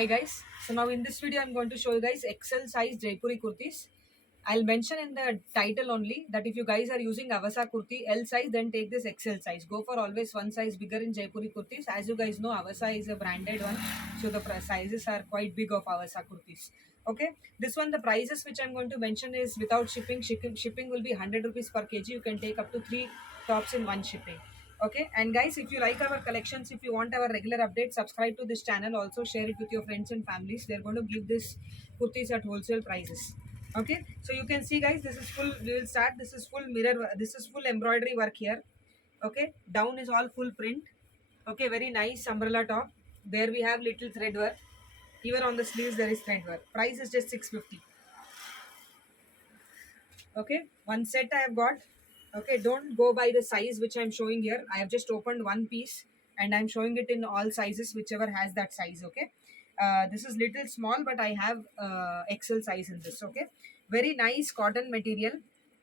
Hi guys, so now in this video I'm going to show you guys XL size Jaipuri kurtis. I'll mention in the title only that if you guys are using Avasa kurti L size, then take this XL size. Go for always one size bigger in Jaipuri kurtis. As you guys know, Avasa is a branded one, so the sizes are quite big of Avasa kurtis. Okay, this one the prices which I'm going to mention is without shipping. Shipping will be 100 rupees per kg. You can take up to 3 tops in one shipping. Okay, and guys, if you like our collections, if you want our regular updates, subscribe to this channel. Also share it with your friends and families. They're going to give this kurtis at wholesale prices. Okay, so you can see guys, this is full. We will start. This is full mirror. This is full embroidery work here. Okay, down is all full print. Okay, very nice umbrella top. There we have little thread work. Even on the sleeves there is thread work. Price is just 650. Okay, one set I have got. Okay, don't go by the size which I'm showing here. I have just opened one piece and I'm showing it in all sizes, whichever has that size. Okay, this is little small, but I have XL size in this. Okay, very nice cotton material,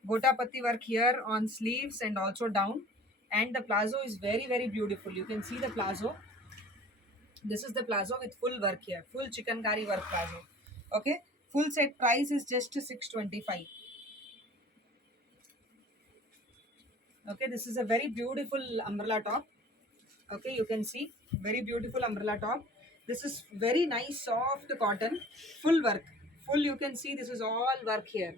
gota patti work here on sleeves and also down, and the plazo is very beautiful. You can see the plazo. This is the plazo with full work here, full chikankari work plazo. Okay, full set price is just 625. Okay, this is a very beautiful umbrella top. Okay, you can see very beautiful umbrella top. This is very nice soft cotton, full work, full. You can see this is all work here,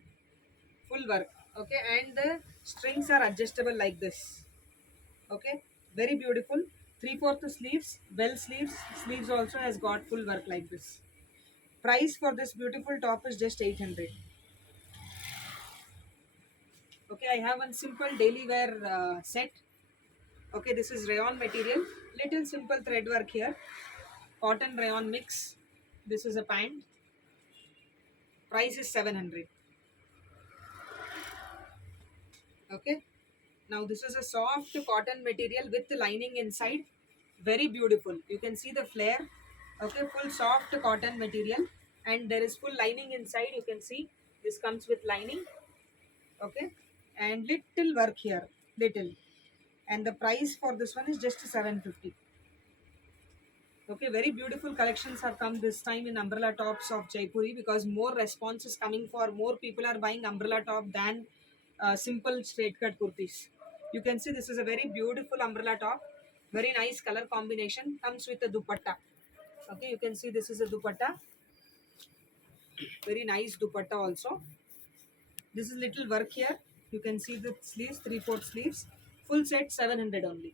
full work. Okay, and the strings are adjustable like this. Okay, very beautiful. 3/4 sleeves, bell sleeves. Sleeves also has got full work like this. Price for this beautiful top is just 800. Okay, I have one simple daily wear set. Okay, this is rayon material, little simple thread work here, cotton rayon mix. This is a pant. Price is 700. Okay, now this is a soft cotton material with the lining inside. Very beautiful. You can see the flare. Okay, full soft cotton material, and there is full lining inside. You can see this comes with lining. Okay, and little work here, little. And the price for this one is just 750. Okay, very beautiful collections have come this time in umbrella tops of Jaipuri, because more response is coming for more people are buying umbrella top than simple straight cut kurtis. You can see this is a very beautiful umbrella top, very nice color combination, comes with a dupatta. Okay, you can see this is a dupatta, very nice dupatta also. This is little work here. You can see the sleeves, 3/4 sleeves, full set 700 only.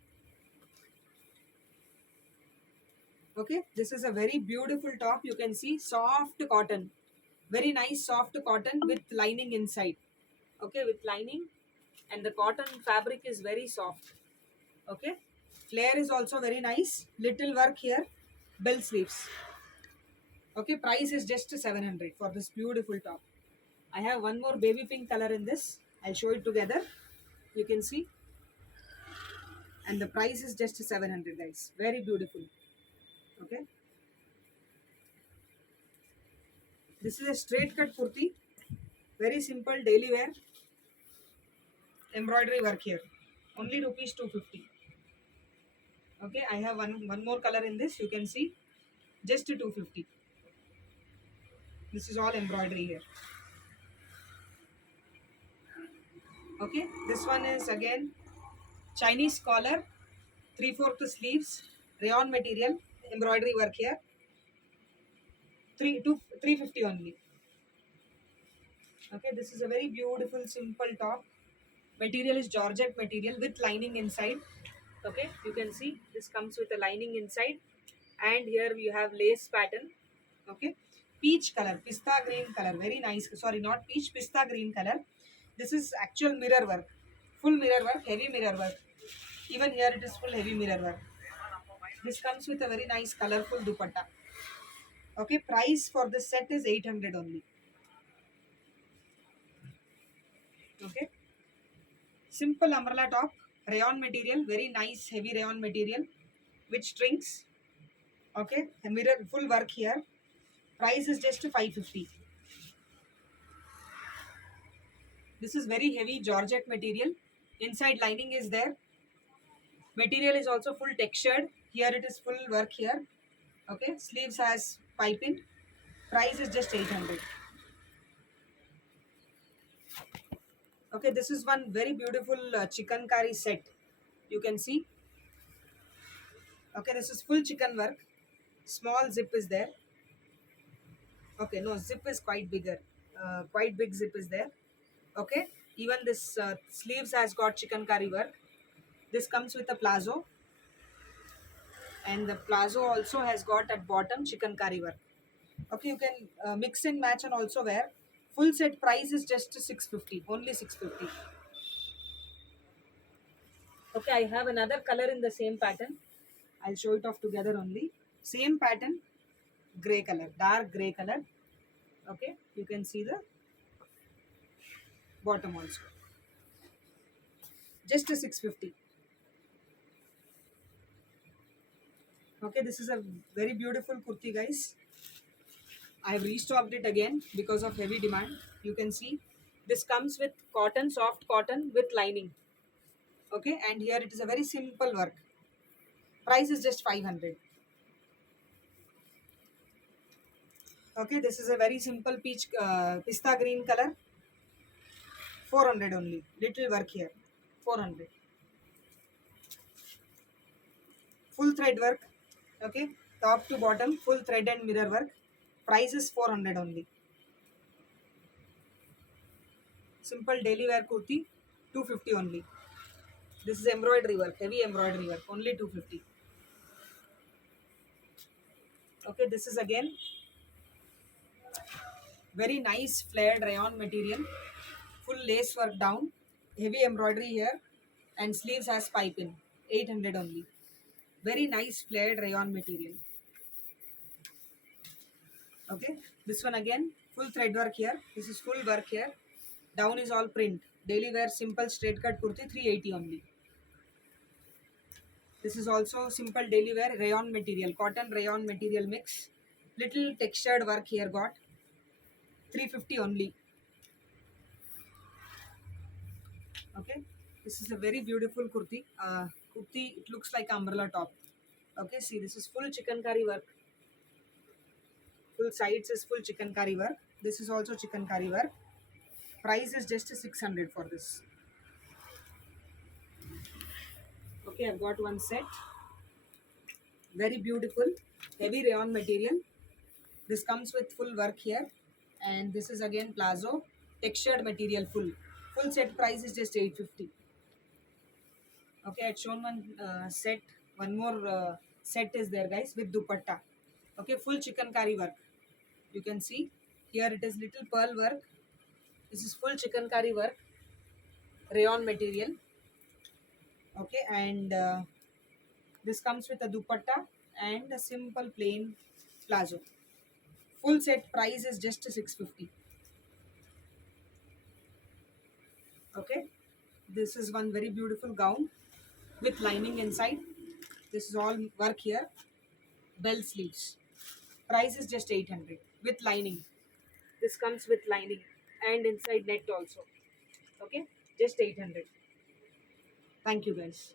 Okay, this is a very beautiful top. You can see soft cotton, very nice soft cotton with lining inside. Okay, with lining, and the cotton fabric is very soft. Okay, flare is also very nice, little work here, bell sleeves. Okay, price is just 700 for this beautiful top. I have one more baby pink color in this. I'll show it together. You can see, and the price is just 700 guys. Very beautiful. Okay, this is a straight cut kurti, very simple daily wear, embroidery work here, only rupees 250. Okay, I have one more color in this. You can see, just 250. This is all embroidery here. Okay, this one is again Chinese collar, 3/4 sleeves, rayon material, embroidery work here, 350 only. Okay, this is a very beautiful simple top. Material is georgette material with lining inside. Okay, you can see this comes with a lining inside, and here you have lace pattern. Okay, peach color, pista green color, very nice. Sorry, not peach, pista green color. This is actual mirror work, full mirror work, heavy mirror work. Even here it is full heavy mirror work. This comes with a very nice colorful dupatta. Okay, price for this set is 800 only. Okay, simple umbrella top, rayon material, very nice heavy rayon material with strings. Okay, a mirror full work here. Price is just 550. This is very heavy georgette material. Inside lining is there. Material is also full textured. Here it is full work here. Okay, sleeves has piping. Price is just 800. Okay, this is one very beautiful chicken curry set. You can see. Okay, this is full chicken work. Small zip is there. Okay, no, zip is quite bigger. Quite big zip is there. Okay, even this sleeves has got chicken curry work. This comes with a plazo, and the plazo also has got at bottom chicken curry work. Okay, you can mix and match and also wear. Full set price is just 650, only 650. Okay, I have another color in the same pattern. I'll show it off together only. Same pattern, gray color, dark gray color. Okay, you can see the bottom also. Just a 650. Okay, this is a very beautiful kurti, guys. I have restocked it again because of heavy demand. You can see this comes with cotton, soft cotton with lining. Okay, and here it is a very simple work. Price is just 500. Okay, this is a very simple peach pista green color. 400 only. Little work here. 400. Full thread work. Okay, top to bottom full thread and mirror work. Price is 400 only. Simple daily wear kurti, 250 only. This is embroidery work, heavy embroidery work, only 250. Okay, this is again very nice flared rayon material, full lace work down, heavy embroidery here, and sleeves has piping, 800 only. Very nice flared rayon material. Okay, this one again full thread work here. This is full work here. Down is all print. Daily wear simple straight cut kurti, 380 only. This is also simple daily wear rayon material, cotton rayon material mix. Little textured work here got, 350 only. Okay, this is a very beautiful kurti. Kurti, it looks like umbrella top. Okay, see, this is full chicken curry work. Full sides is full chicken curry work. This is also chicken curry work. Price is just 600 for this. Okay, I've got one set. Very beautiful, heavy rayon material. This comes with full work here, and this is again plazo, textured material full. Full set price is just 850. Okay, I'd shown one set. One more set is there, guys, with dupatta. Okay, full chicken curry work. You can see here it is little pearl work. This is full chicken curry work, rayon material. Okay, and this comes with a dupatta and a simple plain plazo. Full set price is just 650. Okay, this is one very beautiful gown with lining inside. This is all work here. Bell sleeves. Price is just 800 with lining. This comes with lining and inside net also. Okay, just 800. Thank you, guys.